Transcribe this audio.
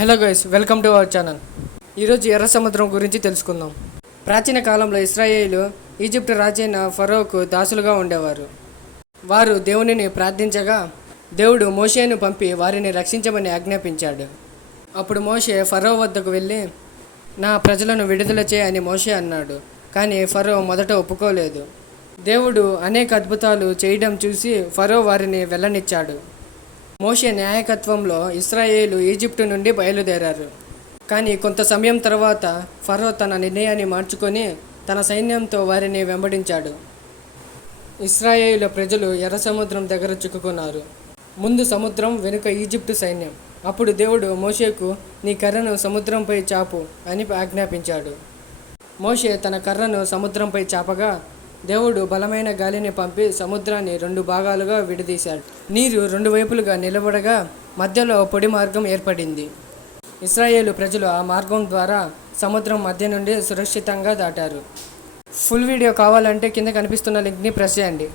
Hello guys, welcome to our channel. ఈరోజు ఎర్ర సముద్రం గురించి తెలుసుకుందాం. ప్రాచీన కాలంలో ఇశ్రాయేలు ఈజిప్ట్ రాజైన ఫరోకు దాసులుగా ఉండేవారు. వారు దేవునిని ప్రార్థించగా దేవుడు మోషేను పంపి వారిని రక్షించమని ఆజ్ఞాపించాడు. అప్పుడు మోషే ఫరో వద్దకు వెళ్ళి నా ప్రజలను విడుదల చేయని మోషే అన్నాడు. కానీ ఫరో మొదట ఒప్పుకోలేదు. దేవుడు అనేక అద్భుతాలు చేయడం చూసి ఫరో వారిని వెళ్ళనిచ్చాడు. మోషే నాయకత్వంలో ఇశ్రాయేలు ఈజిప్టు నుండి బయలుదేరారు. కానీ కొంత సమయం తర్వాత ఫరో తన నిర్ణయాన్ని మార్చుకొని తన సైన్యంతో వారిని వెంబడించాడు. ఇశ్రాయేలు ప్రజలు ఎర్ర సముద్రం దగ్గర చిక్కుకున్నారు. ముందు సముద్రం, వెనుక ఈజిప్టు సైన్యం. అప్పుడు దేవుడు మోషేకు నీ కర్రను సముద్రంపై చాపు అని ఆజ్ఞాపించాడు. మోషే తన కర్రను సముద్రంపై చాపగా దేవుడు బలమైన గాలిని పంపి సముద్రాన్ని 2 భాగాలుగా విడదీశాడు. నీరు 2 వైపులుగా నిలబడగా మధ్యలో పొడి మార్గం ఏర్పడింది. ఇశ్రాయేలు ప్రజలు ఆ మార్గం ద్వారా సముద్రం మధ్య నుండి సురక్షితంగా దాటారు. ఫుల్ వీడియో కావాలంటే కింద కనిపిస్తున్న లింక్ని ప్రెస్ చేయండి.